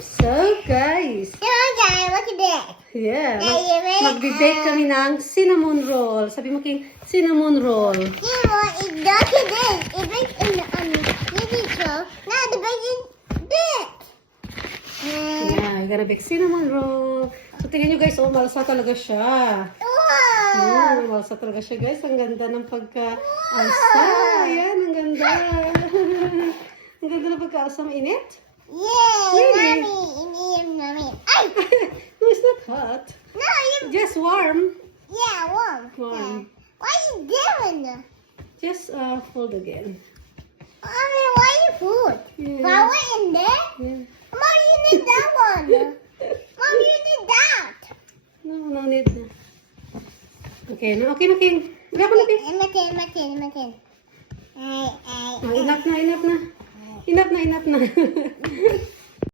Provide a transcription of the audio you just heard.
So, guys. Look at this. Yeah. David, Magbe-bake kami ng cinnamon roll. Sabi mo, King, cinnamon roll. You know, look at this. It makes this roll. Now the bacon this. Yeah, you're gonna bake cinnamon roll. So, tingnan nyo guys, oh, malasa talaga siya. Wow. Malasa talaga siya, guys. Ang ganda ng pagka-alsa. Ayan, ang ganda. Ang ganda ng pagka-alsa. Mainit? Yeah, Really? mommy. Ay! No, it's not hot. No, you. Just warm. Yeah, warm. Warm. Yeah. What are you doing? Just fold again. Mommy, why you food? Yeah. Flour in there? Yeah. Mom, you need that one. Mom, you need that. No need. Okay, no, okay, King. Wala ko na, King. Matin. Oh, enough na. Enough na.